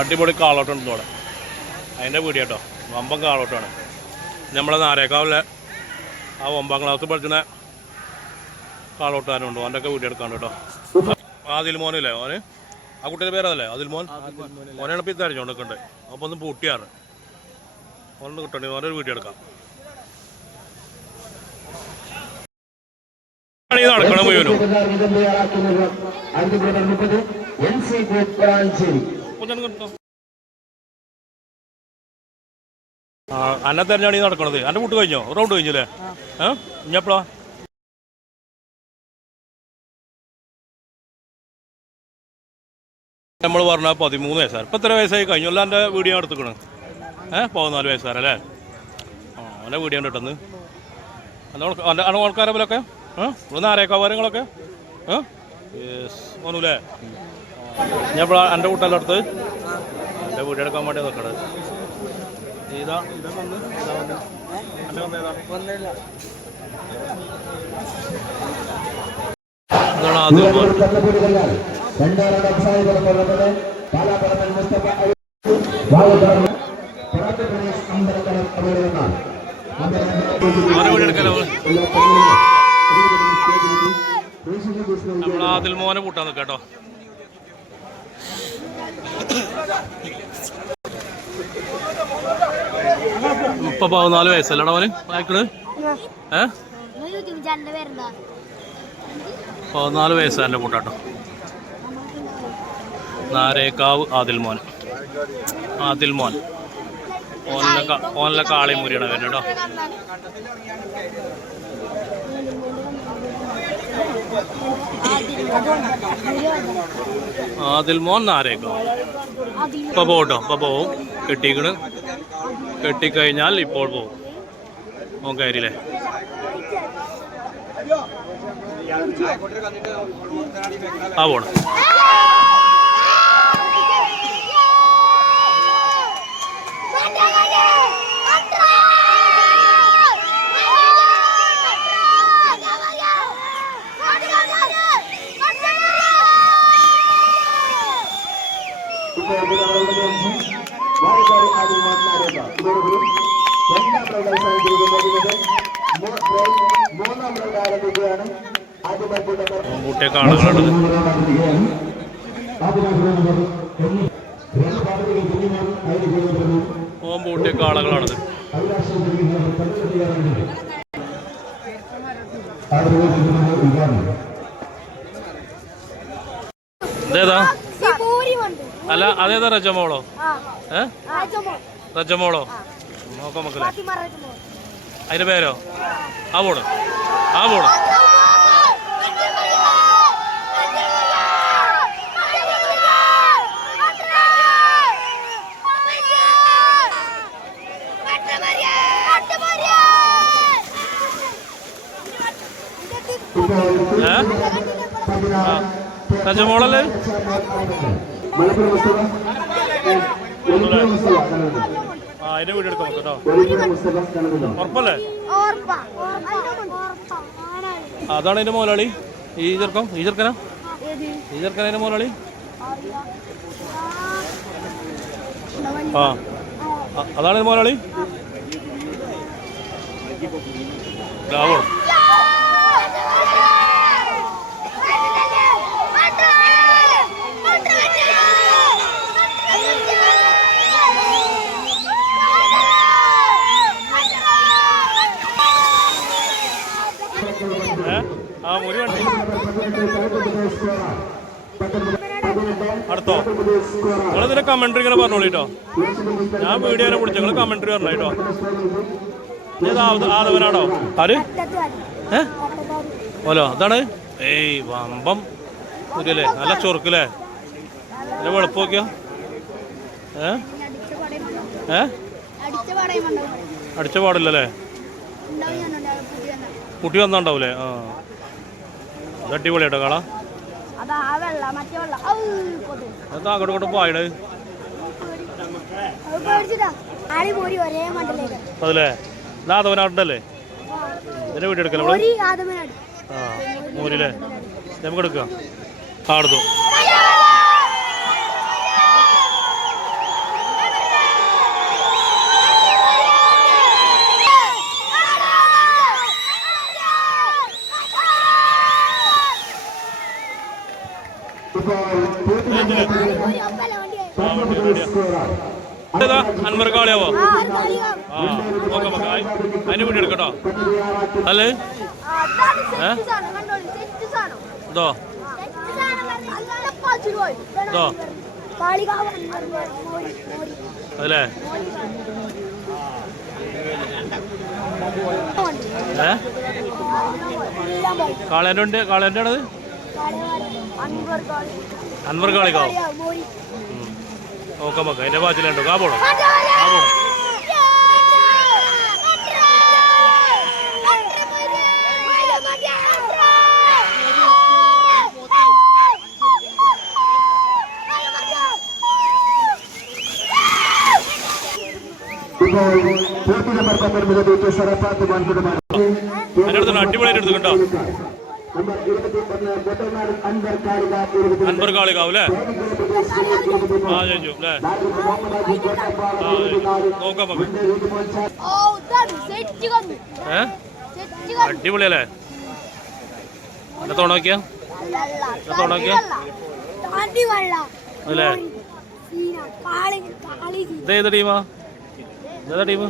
അടിപൊളി കാളോട്ടുണ്ട് ഇവിടെ. അതിൻ്റെ വീഡിയോ കേട്ടോ. വമ്പം കാളോട്ടാണ്. നമ്മളെ നാരേക്കാവിലെ ആ 9ാം ക്ലാസ് പഠിക്കുന്ന കാളോട്ടാനുണ്ട്. അവൻ്റെയൊക്കെ വീഡിയോ എടുക്കാണ്ട് കേട്ടോ. ആദിൽ മോനില്ലേ ഓന്? ആ കുട്ടിയുടെ പേരതല്ലേ ആദിൽ മോൻ? ഓനാണ് ഇപ്പം ഇത്തരഞ്ഞോണ്ടൊക്കെ അപ്പോൾ ഒന്ന് പൂട്ടിയാണ്. ഓനൊന്ന് കിട്ടണ്ടേ, ഓനൊരു വീഡിയോ എടുക്കാം. നടക്കണം മുഴുവനും. അന്നെ തെരഞ്ഞാണ് ഈ നടക്കണത്. എൻ്റെ മുട്ട് കഴിഞ്ഞോ? റൗണ്ട് കഴിഞ്ഞല്ലേ? ഇനി എപ്പോഴാ? നമ്മൾ പറഞ്ഞ 13 വയസ്സാണ്. ഇപ്പം എത്ര വയസ്സായി കഴിഞ്ഞു? അല്ല എൻ്റെ വീഡിയോ എടുത്തുക്കണ് 14 വയസ്സാരല്ലേ? എൻ്റെ വീഡിയോ കിട്ടുന്നു. എൻ്റെ ആൾക്കാരെ പോലൊക്കെ ഒന്ന് ആരേക്കാവാരങ്ങളൊക്കെ ഓനൂല്ലേ? ഞാൻ ഇപ്പോൾ എൻ്റെ കൂട്ടല്ല അടുത്ത് എൻ്റെ വീഡിയോ എടുക്കാൻ വേണ്ടി നോക്കണത്. ഇതാ ഇതൊക്കെ വന്ന് എൻ്റെ വന്നേതാ അതാണ് ആദ്യം. നമ്മൾ ആദിൽ മോനെ കൂട്ടാൻ നിൽക്കാം കേട്ടോ. ഇപ്പൊ 14 വയസ്സല്ലടാ മോന് വായിക്കണ്. 14 വയസ്സാൻ്റെ കൂട്ടാട്ടോ. നാരേക്കാവ് ആദിൽ മോൻ. ആദിൽ മോൻ ഓനിലെ കാളിമുരിയാണ് വരുന്നത് കേട്ടോ. ആദിൽ മോൻ നാരേക്കാവ്. ഇപ്പൊ പോട്ടോ. ഇപ്പൊ പോവും. കെട്ടിക്കണ്. കെട്ടിക്കഴിഞ്ഞാൽ ഇപ്പോൾ പോവും. ഓൻ കയറിയില്ലേ? ആ പോണം. പൂട്ടിയൊക്കെ ആളുകളാണത്. പൂട്ടിയൊക്കെ ആളുകളാണത്. ഇതേതാ? അല്ല അതേതാ? റജമോളോ? റജമോളോ? നോക്കാം മക്കളെ. അതിന്റെ പേരോ? ആ പോണ്. ആ പോണ്. റജമോളല്ലേ? അതിന്റെ വീഡിയോ എടുക്കാം കേട്ടോ. ഉറപ്പല്ലേ? അതാണ് അതിന്റെ മോലാളി. ഈ ചെറുക്കനാ? ഈ ചെറുക്കന അതിന്റെ മോലാളി? അതാണ് മോലാളി. ലാവോ മുരി വണ്ടി അടുത്തോ? നിങ്ങളിതിന്റെ കമന്ററി ഇങ്ങനെ പറഞ്ഞോളിട്ടോ. ഞാൻ വീഡിയോനെ വിളിച്ചു. നിങ്ങൾ കമന്ററി പറഞ്ഞോ കേട്ടോ. ആദവനാണോ? ആര്? ഓലോ അതാണ്. ഏയ് വമ്പം മുരിയല്ലേ? നല്ല ചൊറുക്കല്ലേ? നല്ല വെളുപ്പ് നോക്കിയോ? അടിച്ച പാടില്ലല്ലേ? കുട്ടി വന്നുണ്ടാവൂലേ? അത് അടിപൊളിയാട്ടോ കാള. എന്താ അങ്ങോട്ടും ഇങ്ങോട്ടും പോയത്? അതല്ലേ? ആദവനാടുണ്ടല്ലേ? ഇതിന്റെ വീഡിയോ എടുക്കല്ലേ? മൂരില്ലേ? നമുക്ക് എടുക്കാം. ആ എടുത്തു. ഏതാ അൻവർ കാളിയാവോ? ആ നോക്കാം നോക്കാം. അതിന് വീഡിയോ എടുക്കട്ടോ അല്ലേ? ഇതോ ഇതോ അതല്ലേ? കാളേൻ്റെ ഉണ്ട്. കാളേൻ്റെ ആണത് അൻവർ കാളിക്കാവോ? നോക്കാം നോക്കാം. അതിൻ്റെ വാച്ചിലുണ്ടോ? കാ പോണോ? ആ പോണോ? അതിനടുത്ത് അടിപൊളിയായിട്ട് എടുത്തു കേട്ടോ. അൻവർ കാളികാവ് അല്ലേ? ആ ചോദിച്ചു അല്ലേ? നോക്കാം നമുക്ക്. അടിപൊളിയല്ലേ? എന്നെ തോണാക്കിയാ തോണാക്കിയാ അല്ലേ? ഇതേതാ ടീമാ? ഏതാ ടീം?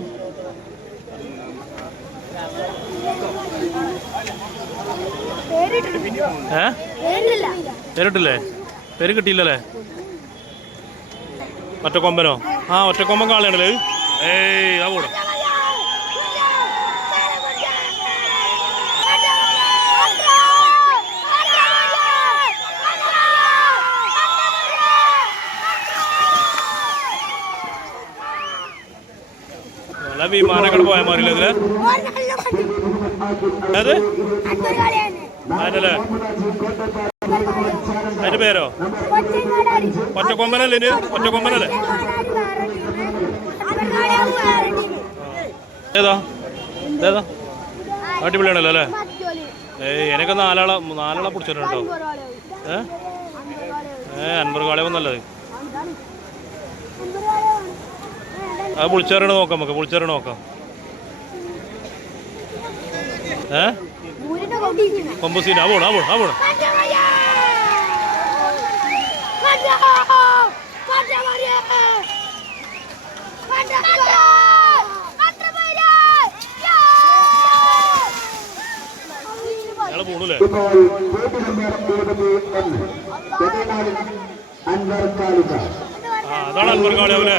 പേരിട്ടില്ലേ? പേര് കിട്ടിയില്ലല്ലേ? ഒറ്റക്കൊമ്പനോ? ആ ഒറ്റക്കൊമ്പൻ കാളയാണല്ലേ? ഏയ് ആ കൂടെ നല്ല വിമാനങ്ങൾ പോയാൽ മാറില്ല ഇതില്. അത് അതിനല്ലേ? അതിന്റെ പേരോ? ഒറ്റക്കൊമ്പനല്ലേ? ഇത് ഒറ്റക്കൊമ്പനല്ലേ? ഏതാ ഏതാ? അടിപൊളിയാണല്ലോ അല്ലേ? ഏയ് എനിക്ക് നാലാളെ പിടിച്ചിട്ടുണ്ടോ? അൻവർ കാളിയാവും നല്ലത്. അത് പുളിച്ചേറിന് നോക്കാം നമുക്ക്. പുളിച്ചേറിന് നോക്കാം. കൊമ്പസീന ആ പോണോ? ആ പോണോ? ആ പോണോ? അയാള് പോണൂല്ലേ? ആ അതാണ് അൻവർ കാളിയാവൂലേ?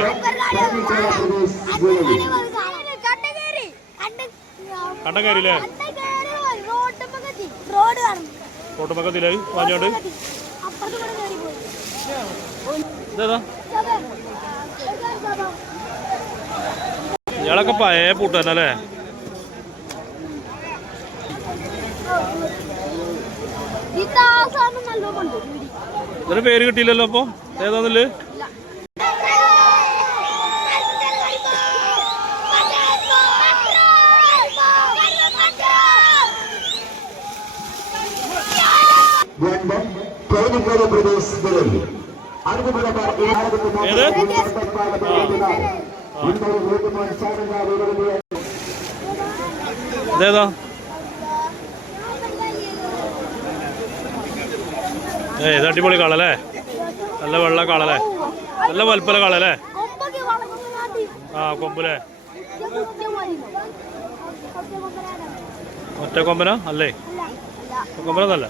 കണ്ടം കയറിയില്ലേ? റോഡ് പക്കത്തിലായി വാഞ്ഞോണ്ട്. ഇതേതാ? ഇയാളൊക്കെ പഴയ പൂട്ട് തന്നെ അല്ലേ? ഇതിന് പേര് കിട്ടിയില്ലല്ലോ. അപ്പൊ ഏതാന്നില്ലേ? ഇതേതാ? ഇത് അടിപൊളി കാളല്ലേ? നല്ല വെള്ള കാളല്ലേ? നല്ല വലുപ്പല കാളല്ലേ? ആ കൊമ്പല്ലേ? ഒറ്റ കൊമ്പനോ അല്ലേ? കൊമ്പനൊന്നല്ല.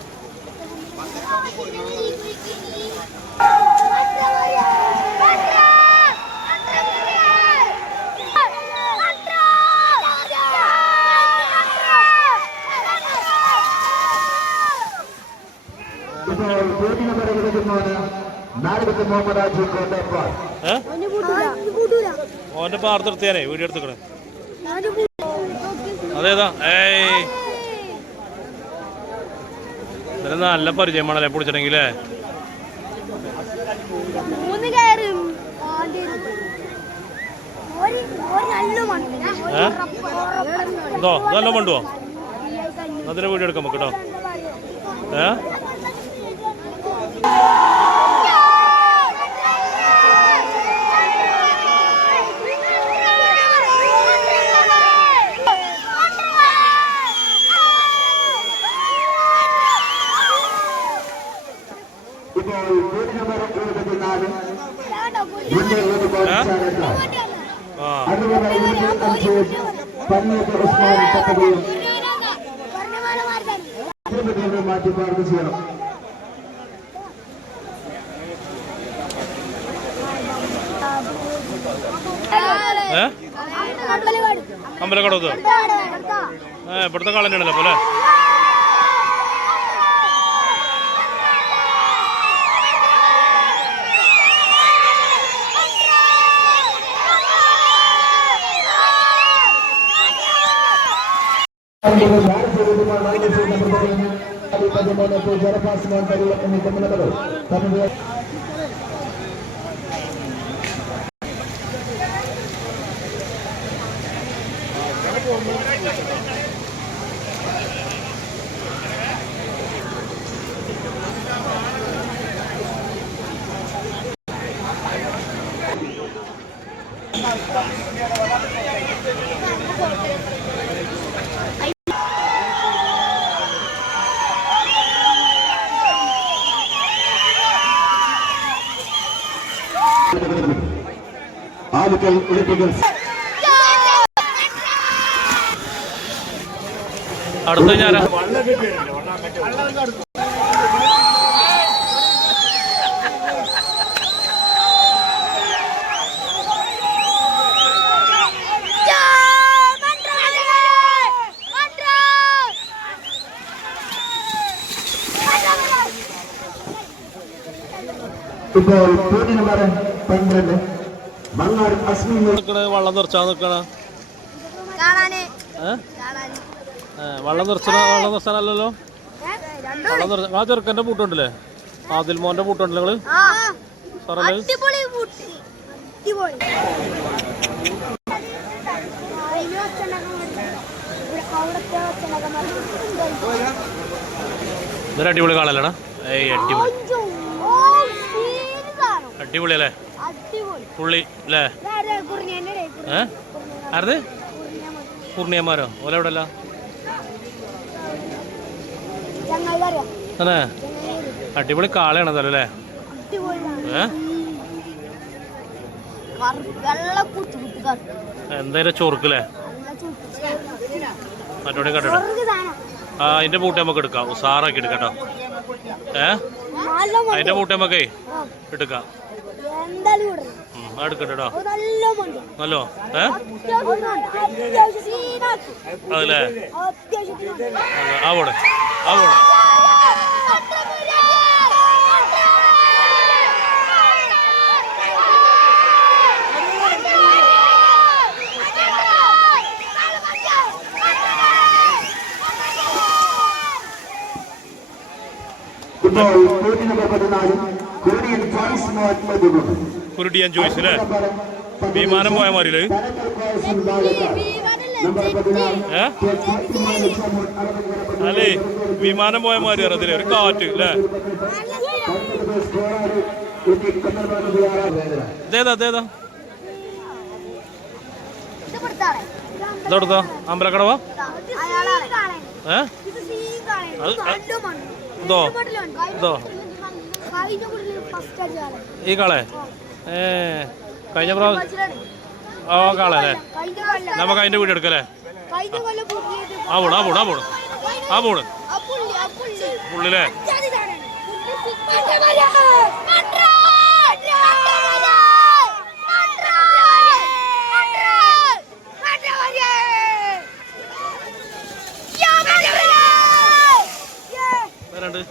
ഓന്റെ പാർത്തിർത്തിയാനേ വീഡിയോ എടുത്തിക്കണേ. അതേതാ? ഏയ് ഇതിന് നല്ല പരിചയമാണല്ലേ പിടിച്ചിട്ടെങ്കിലേ? ഇതോ ഇതെല്ലാം കൊണ്ടുപോ. അതിന് വീഡിയോ എടുക്കാം നമുക്ക് കേട്ടോ. മാറ്റി പാർക്ക് ചെയ്യണം. അമ്പലക്കടത്ത് ഇവിടുത്തെ കളഞ്ഞാണല്ലോ പോലെ. ആലുക്കൽ ഒളിമ്പിക്സ് അടുത്ത ഞാനാ ഇപ്പോൾ പോയിന്റ് നമ്പർ 12 മങ്ങാട് അസ്മി വള്ളം നിറച്ചാ നിക്കണ വള്ളം നിറച്ചാലല്ലോ. ആ ചെറുക്കൻ്റെ പൂട്ടുണ്ടല്ലേ, ആദിൽ മോന്റെ പൂട്ടുണ്ടല്ലോ നിങ്ങള് സാറല്ലേ? ഇതൊരു അടിപൊളി കാണലടാ. ഏയ് അടിപൊളി അടിപൊളി അല്ലേ പുള്ളി അല്ലേ? ആരത്? പൂർണിയന്മാരോ? ഓല എവിടെ അല്ല അതെ അടിപൊളി കാളയാണ് അതല്ലോ അല്ലേ? എന്തായാലും ചൊറുക്കല്ലേ മറ്റോടെ കേട്ടോ. ആ അതിന്റെ പൂട്ടി നമുക്ക് എടുക്കാം, ഉസാറാക്കി എടുക്കട്ടോ. അതിന്റെ പൂട്ടി നമുക്കേ എടുക്കാം. എടുക്കട്ടോ നല്ലോ. അതല്ലേ ആവോടെ ആവോടെ. കുരുടിയൻ ചോയ്സ് അല്ലേ? വിമാനം പോയ മാറിയില്ലേ? അല്ലേ വിമാനം പോയ മാറി അറിയത്തില്ലേ? ഒരു കാറ്റ് അല്ലേ? ഇതേതാ ഇതേതാ ഇതെടുത്തോ? അമ്പലക്കടവാ? ഇതോ ഇതോ ഈ കളെ കഴിഞ്ഞ പ്രാവശ്യം ഓ കാളല്ലേ? നമുക്ക് അതിന്റെ വീട് എടുക്കല്ലേ? ആ പോട് ആ പോട് ആ പോട് ആ പോട് പുള്ളില്ലേ? വരണ്ട്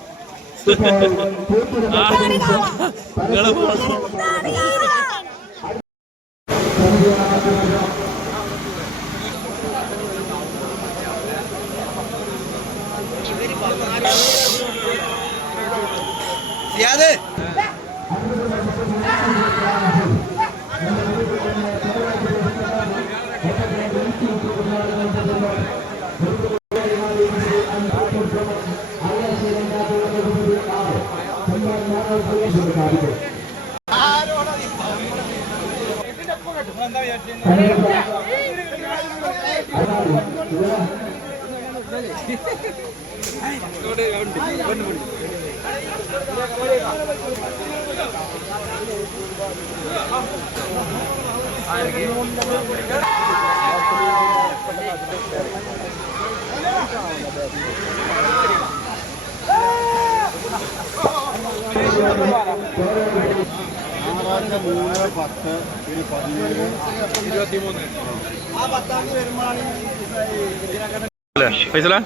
അല്ലേ ഫൈസലേ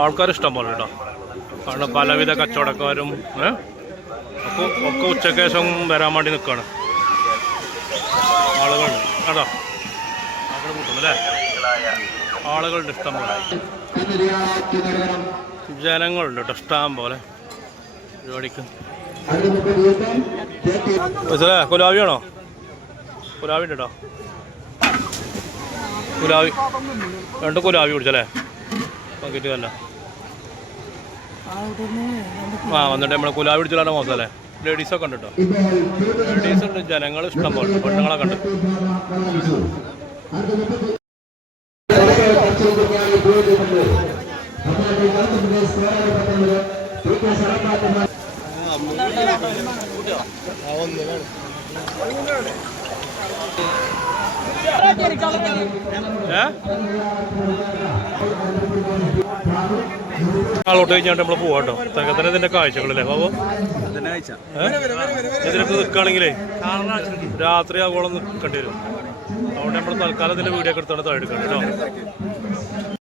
ആൾക്കാർ ഇഷ്ടം പോലെ കേട്ടോ. കാരണം പലവിധ കച്ചവടക്കാരും ഒക്കെ ഉച്ചയ്ക്ക് ശേഷം വരാൻ വേണ്ടി നിൽക്കുകയാണ്. ആളുകളുണ്ട് കേട്ടോ, അവിടെ കൂട്ടുന്നല്ലേ, ആളുകളുണ്ട് ഇഷ്ടം പോലെ, ജനങ്ങളുണ്ട് കേട്ടോ ഇഷ്ടം പോലെ പരിപാടിക്ക്. ഫൈസലേ കുലാവിയാണോ? കുലാവി ഉണ്ട് കേട്ടോ, കുലാവി 2 കുലാവി കുടിച്ചല്ലേ നോക്കിയിട്ട് അല്ല. വന്നിട്ട് നമ്മളെ കുലാവി പിടിച്ചാലാണ് മോശം അല്ലേ. ലേഡീസൊക്കെ ഉണ്ട് കേട്ടോ, ലേഡീസ് ഉണ്ട്, ജനങ്ങൾ ഇഷ്ടം പോലെ, പെണ്ണുങ്ങളൊക്കെ ഉണ്ട്. ആളോട്ട് കഴിഞ്ഞാൽ നമ്മൾ പോവാം കേട്ടോ. തന്നെ ഇതിന്റെ കാഴ്ചകളല്ലേ ബാബു, ഇതിനൊക്കെ നിൽക്കുകയാണെങ്കിലേ രാത്രി ആഗോളം നിൽക്കേണ്ടി വരും. അതുകൊണ്ട് നമ്മൾ തൽക്കാലം ഇതിന്റെ വീഡിയോ ഒക്കെ എടുത്തോണ്ട് താഴെ എടുക്കണം കേട്ടോ.